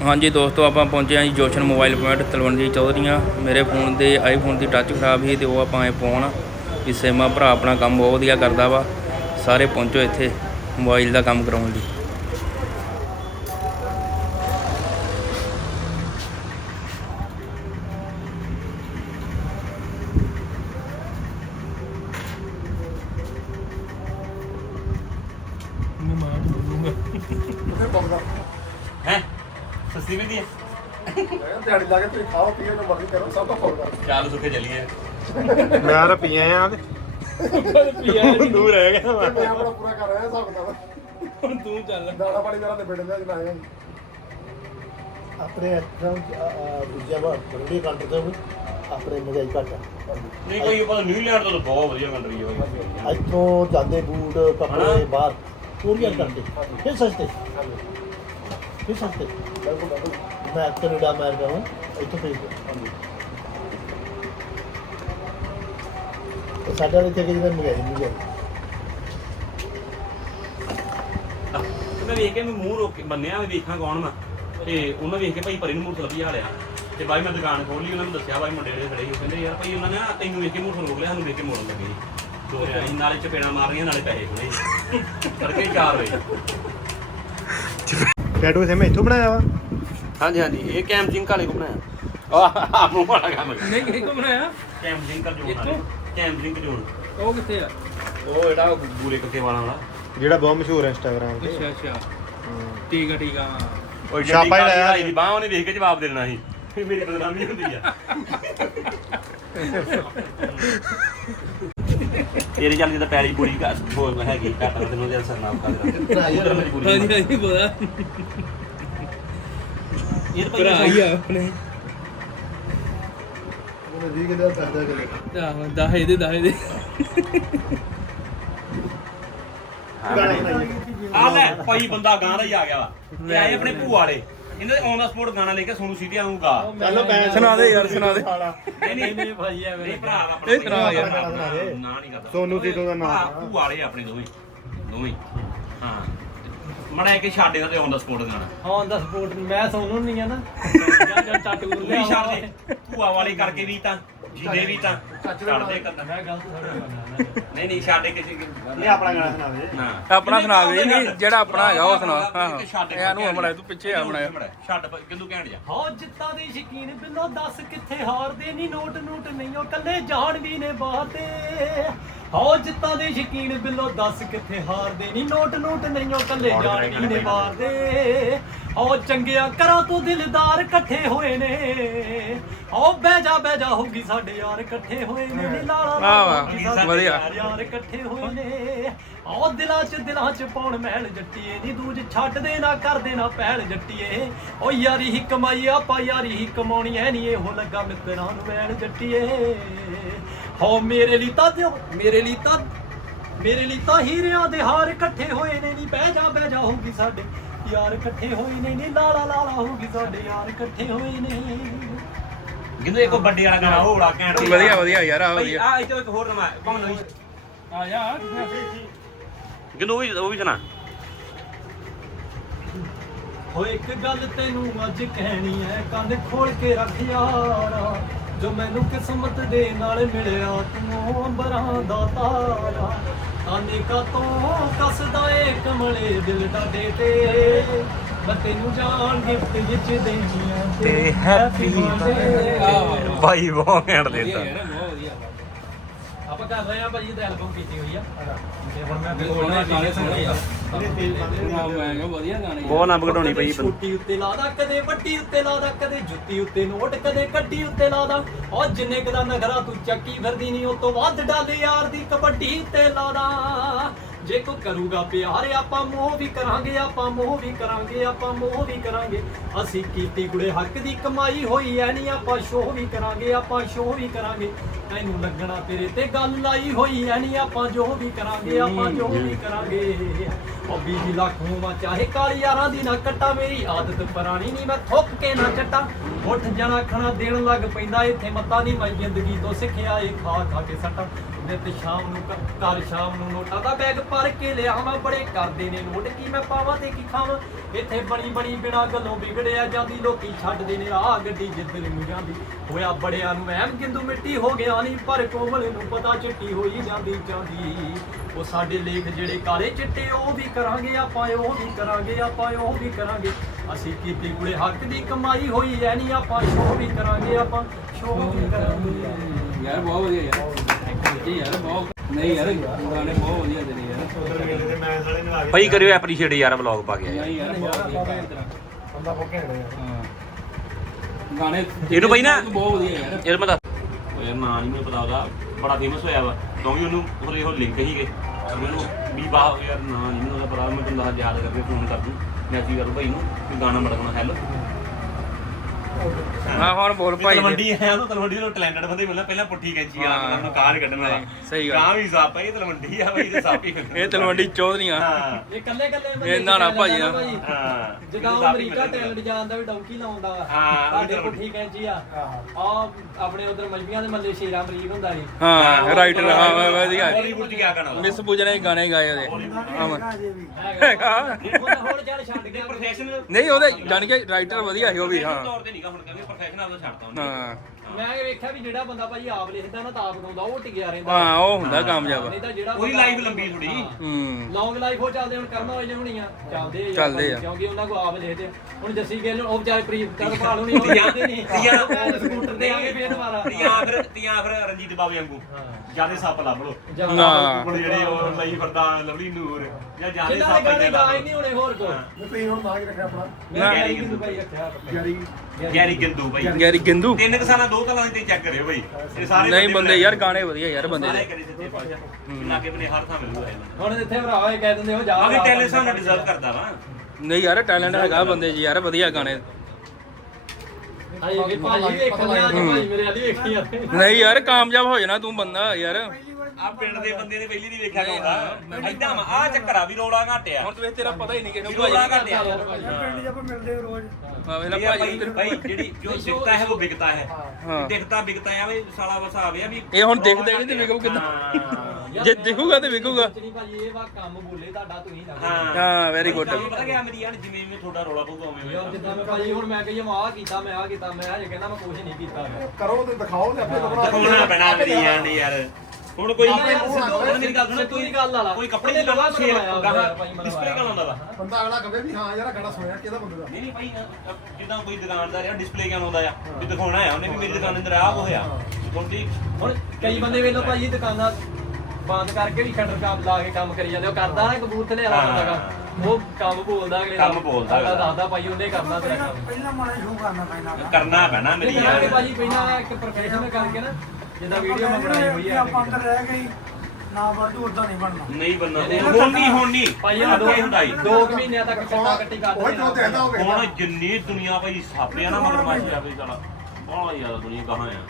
ਹਾਂਜੀ ਦੋਸਤੋ, ਆਪਾਂ ਪਹੁੰਚੇ ਹਾਂ ਜੀ ਜੋਸ਼ਨ ਮੋਬਾਈਲ ਪੁਆਇੰਟ ਤਲਵੰਡੀ ਚੌਧਰੀਆਂ ਮੇਰੇ ਫੋਨ ਦੇ ਆਈਫੋਨ ਦੀ ਟੱਚ ਖਰਾਬ ਸੀ ਤੇ ਉਹ ਆਪਾਂ ਆਏ ਫੋਨ ਵੀ ਸੇਮਾ ਭਰਾ ਆਪਣਾ ਕੰਮ ਬਹੁਤ ਵਧੀਆ ਕਰਦਾ ਵਾ। ਸਾਰੇ ਪਹੁੰਚੋ ਇੱਥੇ, ਮੋਬਾਈਲ ਦਾ ਕੰਮ ਕਰਾਉਣ ਲਈ ਹੈ ਸਸਤੀ ਮਿਲਦੀ ਹੈ ਦਿਹਾੜੀ ਲਾ ਕੇ ਤੁਸੀਂ ਖਾਓ ਪੀਓ ਜੋ ਮਰਜ਼ੀ ਕਰੋ ਸਭ ਤੋਂ। ਫੋਲਦਾ ਚੱਲ ਸੁੱਕੇ ਚੱਲੀਏ ਮੈਂ ਰੁਪਈਆ ਆ ਤੇ ਦੂਰ ਰਹਿ ਗਿਆ ਮੈਂ ਮੈਂ ਆਪਣਾ ਪੂਰਾ ਕਰ ਰਿਹਾ ਹਿਸਾਬ ਕਿਤਾਬ। ਹੁਣ ਤੂੰ ਚੱਲ। ਦਾਣਾ ਪਾਣੀ ਮੇਰਾ ਤੇ ਬਿੜ ਲਿਆ ਜਨਾਇਆ ਆਪਣੇ ਅਕਾਊਂਟ ਦੂਜਾ ਵਾ ਬਰੜੀ ਕੰਟਰ ਤੋਂ ਵੀ ਆਪਣੇ ਮਹਿੰਗਾਈ ਘੱਟ ਆ। ਨਹੀਂ ਕੋਈ ਪਤਾ ਨਿਊਜ਼ੀਲੈਂਡ ਤੋਂ ਤਾਂ ਬਹੁਤ ਵਧੀਆ ਕੰਟਰੀ ਹੈ ਬਾਈ। ਇੱਥੋਂ ਜਾਂਦੇ ਬੂਟ ਕੱਪੜੇ ਬਾਹਰ ਕੋਰੀਅਰ ਕਰਦੇ। ਫਿਰ ਸਸਤੇ। ਫਿਰ ਸਸਤੇ। ਬਿਲਕੁਲ ਬਿਲਕੁਲ। ਮੈਂ ਕੈਨੇਡਾ ਅਮਰੀਕਾ ਨੂੰ ਇੱਥੋਂ ਭੇਜਦਾ ਤੇ ਸਾਡੇ ਵਾਲੇ ਇੱਥੇ ਕਿਹਦੇ ਮਹਿੰਗਾਈ ਨਹੀਂ ਜਾਂਦੀ ਤੇ ਮੈਂ ਵੇਖ ਕੇ ਮੈਂ ਮੂੰਹ ਰੋਕ ਕੇ ਬੰਨਿਆ ਮੈਂ ਵੇਖਾਂ ਕੌਣ ਮੈਂ ਤੇ ਉਹਨਾਂ ਵੇਖ ਕੇ ਭਾਈ ਪਰੇ ਨੂੰ ਮੂਰਖ ਲੱਭੀ ਹਾਲਿਆ। ਤੇ ਬਾਈ ਮੈਂ ਦੁਕਾਨ ਖੋਲ ਲਈ ਉਹਨਾਂ ਨੂੰ ਦੱਸਿਆ ਬਾਈ ਮੁੰਡੇ ਜਿਹੜੇ ਖੜੇ ਸੀ ਉਹ ਕਹਿੰਦੇ ਯਾਰ ਭਾਈ ਉਹਨਾਂ ਨੇ ਨਾ ਤੈਨੂੰ ਵੇਖ ਕੇ ਮੂਰਖ ਰੋਕ ਲਿਆ ਸਾਨੂੰ ਵੇਖ ਕੇ ਮੋੜਨ ਲੱਗੇ ਸੀ। ਦੋ ਰਿਆ ਨਾਲੇ ਚਪੇੜਾਂ ਮਾਰ ਰਹੀਆਂ ਨਾਲੇ ਪੈਸੇ ਖੋਲੇ ਕਰਕੇ ਚਾਰ ਹੋਏ। ਟੈਟੂ ਸੇ ਮੈਂ ਇੱਥੋਂ ਬਣਾਇਆ ਵਾ? ਹਾਂਜੀ ਹਾਂਜੀ ਇਹ ਕੈਮ ਸਿੰਘ ਕਾਲੇ ਕੋ ਬਣਾਇਆ ਆਹ ਆਪ ਨੂੰ ਬੜਾ ਕੰਮ ਨਹੀਂ ਕਿਹਨੇ ਕੋ ਬਣਾਇਆ ਕੈਮ ਸਿੰਘ ਕਾ ਜੋਨ ਇੱਥੋਂ? ਕੈਮ ਸਿੰਘ ਜੋਨ ਉਹ ਕਿੱਥੇ ਆ? ਉਹ ਜਿਹੜਾ ਬੂਰੇ ਕੱਕੇ ਵਾਲਾ ਵਾਲਾ। ਜਿਹੜਾ ਬਹੁਤ ਮਸ਼ਹੂਰ ਹੈ ਇੰਸਟਾਗ੍ਰਾਮ ਤੇ। ਅੱਛਾ ਅੱਛਾ। ਠੀਕ ਆ ਠੀਕ ਆ ਉਹ ਛਾਪਾ ਹੀ ਲਾਇਆ ਦੀ ਬਾਹ ਉਹਨੇ ਵੇਖ ਕੇ ਜਵਾਬ ਦੇਣਾ ਸੀ। ਫਿਰ ਮੇਰੀ ਬਦਨਾਮੀ ਹੁੰਦੀ ਆ। ਤੇਰੇ ਚੱਲ ਜਿੱਦਾਂ ਪੈਰੀ ਪੂਰੀ ਘੱਟ ਹੋ ਹੈਗੀ ਘੱਟ ਨਾ ਤੈਨੂੰ ਦਿਲ ਸਰਨਾਮ ਕਰ ਦੇ ਹਾਂਜੀ ਹਾਂਜੀ ਪਤਾ ਇਹ ਤਾਂ ਭਰਾ ਹੀ ਆ ਆਪਣੇ। ਉਹਨੇ 20 ਕਿਲੋ ਪੈਦਾ ਕਰੇ ਆਹੋ ਦਾਹੇ ਦੇ ਦਾਹੇ ਦੇ ਆ ਲੈ ਭਾਈ ਬੰਦਾ ਗਾਂ ਦਾ ਹੀ ਆ ਗਿਆ ਵਾ। ਤੇ ਆਏ ਆਪਣੇ ਭੂਆ ਵਾਲੇ। ਇਹਨਾਂ ਦੇ ਔਨ ਦਾ ਸਪੋਰਟ ਗਾਣਾ ਲੈ ਕੇ ਸੋਨੂ ਸੀਧੇ ਆਉਂਗਾ ਚਲੋ ਪੈਸੇ ਸੁਣਾ ਦੇ ਯਾਰ, ਸੁਣਾ ਦੇ। ਨਹੀਂ ਨਹੀਂ। ਨਹੀਂ ਭਾਈ ਐਵੇਂ ਨਹੀਂ ਭਰਾ ਆਪਣਾ ਇਹ ਸੁਣਾ ਯਾਰ। ਨਾ ਨਹੀਂ ਕਰਦਾ। ਸੋਨੂ ਸੀਧੂ ਦਾ ਨਾਂ। ਭੂਆ ਵਾਲੇ ਆਪਣੇ ਦੋਵੇਂ। ਦੋਵੇਂ। ਹਾਂ। ਮੜਾ ਕੇ ਛੱਡ ਇਹਨਾਂ ਤੇ ਔਨ ਦਾ ਸਪੋਰਟ ਗਾਣਾ ਹਾਂ ਦਾ ਸਪੋਰਟ ਮੈਂ ਸੋਨੂੰ ਨਹੀਂ ਆ ਨਾ। ਜਾਂ ਜਾਂ ਟਾਟੂ ਵੀ ਛੱਡ ਦੇ ਭੂਆ ਵਾਲੇ ਕਰਕੇ ਵੀ ਤਾਂ ਜਿੰਦੇ ਵੀ ਤਾਂ। ਛੱਡ ਦੇ ਕਰਨਾ ਮੈਂ ਗਲਤ ਥੋੜਾ ਕਰਨਾ ਨਹੀਂ ਨਹੀਂ ਛੱਡ ਕੇ ਕਿਸੇ ਨਹੀਂ ਆਪਣਾ ਗਾਣਾ ਸੁਣਾ ਦੇ। ਨਾ ਆਪਣਾ ਸੁਣਾ ਦੇ ਨਹੀਂ ਜਿਹੜਾ ਆਪਣਾ ਹੈਗਾ ਉਹ ਸੁਣਾ। ਹਾਂ। ਇਹਨੂੰ ਆਪਣਾ ਤੂੰ ਪਿੱਛੇ ਆ ਬਣਾਇਆ ਛੱਡ ਕਿੰਦੂ ਕਹਿਣ ਜਾ। ਹੋ ਜਿੱਤਾਂ ਦੇ ਸ਼ਕੀਨ ਬਿੱਲੋ ਦੱਸ ਕਿੱਥੇ ਹਾਰਦੇ ਨਹੀਂ ਨੋਟ ਨੂਟ ਨਹੀਂ ਉਹ ਕੱਲੇ ਜਾਣ ਵੀ ਨੇ ਬਾਤੇ ਹੋ ਜਿੱਤਾਂ ਦੇ ਸ਼ਕੀਨ ਬਿੱਲੋ ਦੱਸ ਕਿੱਥੇ ਹਾਰਦੇ ਨਹੀਂ ਨੋਟ ਨੂਟ ਨਹੀਂ ਉਹ ਕੱਲੇ ਜਾਣ ਨੇ। ਮਾਰਦੇ? ਹੋ ਚੰਗਿਆ ਕਰਾਂ ਤੋਂ ਦਿਲਦਾਰ ਇਕੱਠੇ ਹੋਏ ਨੇ। ਹੋ ਬਹਿ ਜਾ ਬਹਿ ਜਾ ਹੋਗੀ ਸਾਡੇ ਯਾਰ ਇਕੱਠੇ ਹੋਏ ਨੇ। ਨੀ ਲਾਲਾ ਵਾਹ, ਵਧੀਆ। ਯਾਰ ਇਕੱਠੇ ਹੋਏ ਨੇ। ਆਹ ਦਿਲਾਂ 'ਚ ਦਿਲਾਂ 'ਚ ਪਾਉਣ ਮਹਿਲ ਜੱਟੀਏ ਨੀ। ਦੂਜ ਛੱਡ ਦੇ ਨਾ ਕਰਦੇ ਨਾ ਪਹਿਲ ਜੱਟੀਏ। ਓ ਯਾਰੀ ਹੀ ਕਮਾਈ ਆਪਾਂ ਯਾਰੀ ਹੀ ਕਮਾਉਣੀ ਐ ਨੀ। ਇਹੋ ਲੱਗਾ ਮਿੱਤਰਾਂ ਨੂੰ ਮਹਿਲ ਜੱਟੀਏ। ਹੋ ਮੇਰੇ ਲਈ ਤਾਂ ਦਿਓ ਮੇਰੇ ਲਈ ਤਾਂ ਮੇਰੇ ਲਈ ਤਾਂ ਹੀਰਿਆਂ ਦੇ ਹਾਰ ਇਕੱਠੇ ਹੋਏ ਨੇ ਨੀ ਬਹਿ ਜਾ ਬਹਿ ਜਾ ਹੋਗੀ ਸਾਡੇ ਯਾਰ ਇਕੱਠੇ ਹੋਏ ਨੇ ਨੀ ਲਾਲਾ ਲਾਲਾ ਹੋਗੀ ਸਾਡੇ ਯਾਰ ਇਕੱਠੇ ਹੋਏ ਨੇ। ਕਿੰਦੂ ਇੱਕ ਵੱਡੇ ਵਾਲਾ ਗਾਣਾ ਉਹ ਬੜਾ ਘੈਂਟ ਵਧੀਆ ਵਧੀਆ ਯਾਰ ਆ ਭਾਈ ਵਧੀਆ। ਆ ਇੱਥੇ ਇੱਕ ਹੋਰ ਨਵਾਂ ਭਾਵੇਂ ਨਵੀਂ। ਆ ਯਾਰ ਉਹ ਵੀ ਉਹ ਵੀ ਸੁਣਾ। ਹੋ ਇੱਕ ਗੱਲ ਤੈਨੂੰ ਅੱਜ ਕਹਿਣੀ ਐ ਕੰਨ ਖੋਲ ਕੇ ਰੱਖ ਯਾਰਾ। ਜੋ ਮੈਨੂੰ ਕਿਸਮਤ ਦੇ ਨਾਲ ਮਿਲਿਆ ਤੂੰ ਅੰਬਰਾਂ ਦਾ ਤਾਰਾ ਆਨੇ ਕਾ ਤੋਂ ਕੱਸਦਾ ਏ ਕਮਲੇ ਦਿਲ ਡਾਡੇ ਤੇ। ਮੈਂ ਤੈਨੂੰ ਜਾਣ ਗਿਫਟ ਵਿੱਚ ਐ ਤੇ ਹੈਪੀ ਭਾਈ ਬਹੁਤ ਘੈਂਟ ਵਧੀਆ ਆਪਾਂ ਕਰ ਰਹੇ ਆ ਭਾਜੀ ਤੇ ਐਲਬਮ ਕੀਤੀ ਹੋਈ ਆ। ਤੇ ਹੁਣ ਮੈਂ ਸੋਹਣੇ ਗਾਣੇ ਸੁਣੇ। ਮੈਂ ਕਿਹਾ ਵਧੀਆ ਗਾਣੇ ਬਹੁਤ ਨੰਬ ਘਟਾਉਣੀ ਪਈ ਕਦੇ ਛੋਟੀ ਉੱਤੇ ਲਾਦਾ ਕਦੇ ਵੱਡੀ ਉੱਤੇ ਲਾਦਾ ਕਦੇ ਜੁੱਤੀ ਉੱਤੇ ਨੋਟ ਕਦੇ ਕੱਢੀ ਉੱਤੇ ਲਾਦਾ ਉਹ ਜਿੰਨੇ ਕਦਾ ਨਗਰਾ ਤੂੰ ਚੱਕੀ ਫਿਰਦੀ ਨਹੀਂ ਉਹ ਤੋਂ ਵੱਧ ਡਾਲੇ ਯਾਰ ਦੀ ਕਬੱਡੀ ਉੱਤੇ ਲਾਦਾ ਜੇ ਕੋ ਕਰੂਗਾ ਪਿਆਰ ਆਪਾਂ ਮੋਹ ਵੀ ਕਰਾਂਗੇ ਆਪਾਂ ਮੋਹ ਵੀ ਕਰਾਂਗੇ ਆਪਾਂ ਮੋਹ ਵੀ ਕਰਾਂਗੇ। ਅਸੀਂ ਕੀਤੀ ਗੁੜੇ ਹੱਕ ਦੀ ਕਮਾਈ ਹੋਈ ਐ ਨਹੀਂ ਆਪਾਂ ਸ਼ੋਅ ਵੀ ਕਰਾਂਗੇ ਆਪਾਂ ਸ਼ੋਅ ਵੀ ਕਰਾਂਗੇ। ਤੈਨੂੰ ਲੱਗਣਾ ਤੇਰੇ ਤੇ ਗੱਲ ਲਾਈ ਹੋਈ ਐ ਨਹੀਂ ਆਪਾਂ ਜੋ ਵੀ ਕਰਾਂਗੇ ਆਪਾਂ ਜੋ ਵੀ ਕਰਾਂਗੇ। ਉਹ ਬੀਜੀ ਲੱਖ ਹੋਵਾਂ ਚਾਹੇ ਕਾਲੀ ਯਾਰਾਂ ਦੀ ਨਾ ਕੱਟਾ, ਮੇਰੀ ਆਦਤ ਪੁਰਾਣੀ ਨਹੀਂ ਮੈਂ ਥੁੱਕ ਕੇ ਨਾ ਚੱਟਾ ਉੱਠ ਜਾਣਾ ਖਾਣਾ ਦੇਣ ਲੱਗ ਪੈਂਦਾ, ਇੱਥੇ ਮੱਤਾ ਨਹੀਂ ਮੈਂ ਜ਼ਿੰਦਗੀ ਤੋਂ ਸਿੱਖਿਆ ਏ ਖਾ ਖਾ ਕੇ ਸੱਟਾ। ਤੇ ਸ਼ਾਮ ਨੂੰ ਘ- ਸ਼ਾਮ ਨੂੰ ਨੋਟਾਂ ਦਾ ਬੈਗ ਭਰ ਕੇ ਲਿਆਵਾਂ, ਬੜੇ ਕਰਦੇ ਨੇ ਨੋਟ, ਕੀ ਮੈਂ ਪਾਵਾਂ ਤੇ ਕੀ ਖਾਵਾਂ? ਇੱਥੇ ਬਣੀ ਬਣੀ ਬਿਨਾ ਗੱਲੋਂ ਵਿਗੜਿਆ ਜਾਂਦੀ, ਲੋਕੀ ਛੱਡਦੇ ਨੇ ਆ ਗੱਡੀ ਜਿੱਦਣ ਨੂੰ ਜਾਂਦੀ। ਹੋਇਆ ਬੜਿਆਂ ਨੂੰ ਐਮ ਕਿੰਦੂ ਮਿੱਟੀ ਹੋ ਗਿਆ ਨਹੀਂ ਪਰ ਕੋਮਲ ਨੂੰ ਪਤਾ ਚਿੱਟੀ ਹੋਈ ਜਾਂਦੀ ਜਾਂਦੀ ਉਹ ਸਾਡੇ ਲੇਖ ਜਿਹੜੇ ਕਾਲੇ ਚਿੱਟੇ, ਉਹ ਵੀ ਕਰਾਂਗੇ ਆਪਾਂ ਉਹ ਵੀ ਕਰਾਂਗੇ ਆਪਾਂ ਉਹ ਵੀ ਕਰਾਂਗੇ। ਅਸੀਂ ਕੀਤੀ ਕੁੜੇ ਹੱਕ ਦੀ ਕਮਾਈ ਹੋਈ ਐ ਨਹੀਂ ਆਪਾਂ ਸ਼ੋਅ ਵੀ ਕਰਾਂਗੇ ਆਪਾਂ ਸ਼ੋਅ ਵੀ ਕਰਾਂਗੇ। ਯਾਰ ਬਹੁਤ ਵਧੀਆ ਯਾਰ। ਇਹ ਯਾਰ ਬਹੁਤ ਨਹੀਂ ਯਾਰ ਗਾਣੇ ਬਹੁਤ ਵਧੀਆ ਤੇਰੇ ਯਾਰ। ਭਾਈ ਕਰਿਓ ਐਪਰੀਸ਼ੀਏਟ ਯਾਰ ਵਲੌਗ ਪਾ ਕੇ ਨਹੀਂ ਯਾਰ ਬਹੁਤ ਵਧੀਆ। ਬੰਦਾ ਹੋ ਕੇ ਆਇਆ ਹਾਂ। ਗਾਣੇ ਇਹਨੂੰ ਬਈ ਨਾ- ਬਹੁਤ ਵਧੀਆ ਯਾਰ। ਯਾਰ ਮੈਂ ਦੱਸ ਯਾਰ ਨਾਂ ਨਹੀਂ ਮੈਨੂੰ ਪਤਾ ਉਹਦਾ। ਬੜਾ ਫੇਮਸ ਹੋਇਆ ਵਾ। ਕਿਉਂਕਿ ਉਹਨੂੰ ਉਹਦੇ ਉਹ ਲਿੰਕ ਹੀਗੇ ਮੈਨੂੰ ਵੀ ਬਾਹ ਯਾਰ ਨਾ ਨਹੀਂ ਮੈਨੂੰ ਉਹਦਾ ਪਤਾ ਮੈਂ ਤੁਹਾਨੂੰ ਦੱਸ ਯਾਦ ਕਰਕੇ ਫੋਨ ਕਰ ਦੂੰ। ਮੈਸੇਜ ਕਰ ਭਾਈ ਨੂੰ? ਕਿ ਗਾਣਾ ਬੜਾ ਸੋਹਣਾ ਹੈਲੋ। ਹਾਂ ਹੁਣ ਬੋਲ ਭਾਈ ਦੇ। ਤਲਵੰਡੀ ਹੈ ਉਹ ਤਲਵੰਡੀ ਨੂੰ ਟੈਲੈਂਟਡ ਬੰਦੇ ਮਿਲਣਾ ਪਹਿਲਾਂ ਪੁੱਠੀ ਕੈਂਚੀ ਆ। ਉਹਨੂੰ ਕਾਰ ਕੱਢਣ ਵਾਲਾ। ਸਹੀ ਗੱਲ। ਕਾਂ ਵੀ ਸਾਪ ਹੈ ਇਹ ਤਲਵੰਡੀ ਆ ਬਈ ਤੇ ਸਾਪ ਹੀ ਇਹ ਤਲਵੰਡੀ ਚੌਧਰੀਆਂ। ਹਾਂ। ਇਹ ਕੱਲੇ ਕੱਲੇ ਇਹ ਨਾਣਾ ਭਾਈ। ਆ। ਹਾਂ ਜਿੱਦਾਂ ਉਹ ਅਮਰੀਕਾ ਟੈਲੈਂਟ ਜਾਂਦਾ ਵੀ ਡੌਂਕੀ ਲਾਉਂਦਾ ਵਾ ਹਾਂ, ਸਾਡੇ ਕੋਲ ਹੈ ਜੀ ਆ। ਆ ਆਪਣੇ ਉਧਰ ਮਜਬੀਆਂ ਦੇ ਮੱਲੇ ਸ਼ੇਰਾ ਅਮਰੀਕ ਹੁੰਦਾ ਸੀ ਹਾਂ ਰਾਈਟਰ ਹਾਂ ਵਾ- ਵਧੀਆ। ਬਾਲੀਵੁੱਡ 'ਚ ਕੀ ਗਾਣਾ ਮਿਸ ਪੂਜਾ ਨੇ ਗਾਣੇ ਗਾਏ ਉਹਦੇ। ਹਾਂ ਹੈਗਾ। ਹੁਣ ਚੱਲ ਛੱਡ ਗਿਆ। ਪ੍ਰੋਫੈਸ਼ਨਲ ਨਹੀਂ ਉਹਦੇ ਜਾਣ ਕੇ ਰਾਈਟਰ ਵਧੀਆ ਸੀ ਉਹ ਵੀ ਹਾਂ। ਤੌਰ ਤੇ ਨਹੀਂਗਾ ਹੁਣ ਕਹਿੰਦੇ ਪ੍ਰੋਫੈਸ਼ਨਲ ਦਾ ਛੱਡਤਾ ਉਹਨੇ। ਹਾਂ। ਮੈਂ ਇਹ ਵੇਖਿਆ ਵੀ ਜਿਹੜਾ ਬੰਦਾ ਭਾਈ ਆਪ ਲਿਖਦਾ ਨਾ ਤਾਂ ਆਪ ਗਾਉਂਦਾ ਉਹ ਟਿਕਿਆ ਰਹਿੰਦਾ। ਹਾਂ ਉਹ ਹੁੰਦਾ ਕਾਮਯਾਬ। ਨਹੀਂ ਤਾਂ ਜਿਹੜਾ ਉਹਦੀ ਲਾਈਫ ਲੰਬੀ ਥੋੜੀ ਹੂੰ। ਲੌਂਗ ਲਾਈਫ ਉਹ ਚੱਲਦੇ ਹੁਣ ਕਰਮਾ ਹੋਈ ਹੋਣੀਆਂ। ਚੱਲਦੇ ਆ ਚੱਲਦੇ ਆ। ਕਿਉਂਕਿ ਉਹਨਾਂ ਕੋ ਆਪ ਲਿਖਦੇ। ਹੁਣ ਜੱਸੀ ਗਿੱਲ ਨੂੰ ਉਹ ਵਿਚਾਰੇ ਪ੍ਰੀਤ ਕਰ ਭਾਲ ਹੋਣੀ ਉਹ ਲਿਖਦੇ ਨਹੀਂ। ਤੀਆਂ- ਸਕੂਟਰ ਤੇ ਆ ਕੇ ਫੇਰ ਦੁਬਾਰਾ। ਤੀਆਂ ਆਖਰ ਤੀਆਂ ਆਖਰ ਰਣਜੀਤ ਬਾਬੇ ਵਾਂਗੂ। ਜਿਆਦੇ ਸੱਪ ਲੱਭ ਲੋ ਹਾਂ। ਹੁਣ ਜਿਹੜੀ ਉਹ ਲਈ ਫਿਰਦਾ ਲਵਲੀ ਨੂਰ ਜਾਂ ਜਿਆਦੇ ਸੱਪ ਦੇ ਗਾਣੇ ਲੱਭ ਗਾਏ ਲਓ। ਨਹੀਂ ਹੋਣੇ ਹੋਰ ਕੋ ਮੈਂ ਤੁਸੀਂ ਹੁਣ ਨਾਂ ਕੀ ਰੱਖਿਆ ਆਪਣਾ। ਮੈਂ ਗੈਰੀ ਕਿੰਦੂ ਭਾਈ ਰੱਖਿਆ ਯਾਰੀ ਗੈਰੀ ਗਿੰਦੂ ਭਾਈ ਗੈਰੀ ਗਿੰਦੂ ਤਿੰਨ ਕਿਸਾਨਾਂ ਦੋ ਕਲਾਂ ਤੇ ਚੈੱਕ ਕਰਿਓ ਇਹ ਸਾਰੇ ਨਹੀਂ ਬੰਦੇ ਯਾਰ ਗਾਣੇ ਵਧੀਆ ਯਾਰ ਬੰਦੇ ਦੇ। ਕਰੀ ਦਿੱਤੇ ਪਾਸ਼ਾ ਲਾਗੇ ਬਨੇ ਹਰ ਥਾਂ ਮਿਲੂਗਾ ਇਹ ਹੁਣ ਇੱਥੇ ਭਰਾ ਹੋਏ ਕਹਿ ਦਿੰਦੇ ਹੋ ਜਾ ਆਗੇ ਟੈਲੈਂਟ ਸਾਨੂੰ ਡਿਜ਼ਰਵ ਕਰਦਾ ਵਾ। ਨਹੀਂ ਯਾਰ ਟੈਲੈਂਟ ਹੈਗਾ ਬੰਦੇ ਯਾਰ ਵਧੀਆ ਗਾਣੇ। ਹਾਏ ਵੀ ਭਾਈ ਵੇਖਣ ਆ ਭਾਈ ਮੇਰੇ ਆਲੀ ਵੇਖੀ ਜਾਂਦੇ ਨਹੀਂ ਯਾਰ ਕਾਮਯਾਬ ਹੋ ਜਾਣਾ ਤੂੰ ਬੰਦਾ ਯਾਰ। ਆ ਪਿੰਡ ਦੇ ਬੰਦੇ ਨੇ ਪਹਿਲੀ ਨਹੀਂ ਵੇਖਿਆ ਹੁੰਦਾ ਐਦਾਂ ਵਾ ਆ ਚੱਕਰ ਆ ਵੀ ਰੋਲਾ ਘਾਟਿਆ। ਹੁਣ ਤੂੰ ਤੇਰਾ ਪਤਾ ਹੀ ਨਹੀਂ ਕਿਹਨੂੰ ਰੋਲਾ ਘਾਟਿਆ। ਪਿੰਡ ਜਦ ਮਿਲਦੇ ਰੋਜ਼। ਹਾਂ ਵੇਲਾ ਭਾਈ। ਭਾਈ ਤੇਰੇ- ਭਾਈ ਜਿਹੜੀ ਜੋ ਦਿਖਤਾ ਹੈ ਉਹ ਵਿਕਤਾ ਹੈ। ਹਾਂ। ਦਿਖਤਾ ਵਿਕਤਾ ਹੈ ਵੀ ਸਾਲਾ ਵਸਾ ਆ ਵੀ ਇਹ ਹੁਣ ਦਿਖਦੇ ਨਹੀਂ ਤੇ ਵਿਕੂ ਕਿੱਦਾਂ। ਜੇ ਦਿਖੂਗਾ ਤੇ ਵਿਕੂਗਾ ਨਹੀਂ ਭਾਈ ਇਹ ਵਾ ਕੰਮ ਬੋਲੇ ਤੁਹਾਡਾ ਤੁਸੀਂ ਨਾ ਹਾਂ। ਹਾਂ ਵੈਰੀ ਗੁੱਡ ਤੁਹਾਨੂੰ ਪਤਾ ਕਿਆ ਮੇਰੀ ਯਾਰ ਜਿਵੇਂ ਜਿਵੇਂ ਤੁਹਾਡਾ ਰੋਲਾ ਪਊਗਾ ਉਵੇਂ ਯਾਰ ਉਵੇਂ ਜਿੱਦਾਂ ਮੈਂ ਭਾਈ ਹੁਣ ਮੈਂ ਕਹੀਏ ਮੈਂ ਆਹ ਕੀਤਾ ਮੈਂ ਆਹ ਕੀਤਾ ਮੈਂ ਹਜੇ ਕਹਿੰਦਾ ਮੈਂ ਕੁਝ ਨਹੀਂ ਕੀਤਾ। ਕਰੋ ਤੇ ਦਿਖਾਓ ਤੇ ਆਪੇ ਦਿਖਾਉਣਾ ਦਿਖਾਉਣਾ ਪੈਣਾ ਮੇਰੀ ਯਾਰ ਨੀ ਯਾਰ। ਹੁਣ ਕੋਈ ਆਪਣੇ ਯਾਰ ਹੁਣ ਸਿੱਧੂ- ਮੇਰੀ ਗੱਲ ਸੁਣ ਸਿੱਧੂ ਦੀ ਗੱਲ ਲਾ ਲਾ। ਕੋਈ ਕੱਪੜੇ ਉਹਨੇ ਦੀ ਲਵਾ ਨਵਾਂ ਸੇਲ ਬਣਵਾਇਆ ਗਾਹਾਂ ਡਿਸਪਲੇ ਕਾ ਲਾਉਂਦਾ ਵਾ ਬੰਦਾ ਅਗਲਾ ਕਹੇ ਵੀ ਹਾਂ ਯਾਰ ਗਾਣਾ ਸੁਣਿਆ ਕਿਹਦਾ ਬੰਦੇ ਦਾ? ਨਹੀਂ ਨਹੀਂ ਭਾਈ ਅ, ਜਿੱਦਾਂ ਕੋਈ ਦੁਕਾਨਦਾਰ ਆ ਡਿਸਪਲੇ ਕਿਉਂ ਲਾਉਂਦਾ ਆ ਵੀ ਦਿਖਾਉਣਾ ਆ ਉਹਨੇ ਵੀ ਮੇਰੀ ਦੁਕਾਨ ਅੰਦਰ ਆ। ਹੋਇਆ ਹੁਣ ਦੀ ਹੁਣ ਕਈ ਬੰਦੇ ਵੇਲੋ ਭਾਈ ਦੁਕਾਨਾਂ ਬੰਦ ਕਰਕੇ ਵੀ ਸ਼ਟਰ ਕੰਮ ਲਾ ਕੇ ਕੰਮ ਕਰੀ ਜਾਂਦੇ ਉਹ ਕਰਦਾ ਨਾ ਕਬੂਤਰ ਵਾਲਾ ਬੰਦਾ ਕੰਮ ਉਹ ਕੰਮ ਬੋਲਦਾ ਅਗਲੇ ਕੰਮ ਬੋਲਦਾ ਅਗਲਾ। ਦੱਸਦਾ ਭਾਈ ਉਹਨੇ ਕਰਨਾ ਤੇਰਾ ਕੰਮ। ਪਹਿਲਾਂ ਮਾੜਾ ਸ਼ੁਰੂ ਕਰਨਾ ਪੈਣਾ ਕਰਨਾ ਪੈਣਾ ਮੇਰੀ ਯਾਰ। ਭਾਜੀ ਪਹਿਲਾਂ ਇੱਕ ਪ੍ਰੋਫੈਸ਼ਨਲ ਕਰਕੇ ਨਾ ਜਿੱਦਾਂ ਵੀਡੀਓ ਮੈਂ ਬਣਾਈ ਹੋਈ ਹੈ ਰਹਿ ਗਈ ਨਾ ਵਰਦੂ ਉਦਾਂ ਨਹੀਂ ਬਣਨਾ। ਨਹੀਂ ਬੰਨਾ ਨਹੀਂ, ਹੁਣ ਨਹੀਂ ਹੁਣ ਨਹੀਂ। ਭਾਈ ਹੁਣ ਅੱਗੇ ਹੁੰਦਾ ਹੀ ਦੋ ਮਹੀਨਿਆਂ ਤੱਕ ਕੱਟਾ ਕੱਟੀ ਕਰਦੇ ਉਹ ਜੋ ਦੇਖਦਾ ਹੋਵੇ ਹੁਣ ਜਿੰਨੀ ਦੁਨੀਆ ਭਾਈ ਸਾਪਿਆ ਨਾ ਮਗਰ ਮਾਸ਼ੀ ਆਵੇ ਚਲਾ। ਬਹੁਤ ਜ਼ਿਆਦਾ ਦੁਨੀਆ ਕਹਾਂ ਆ।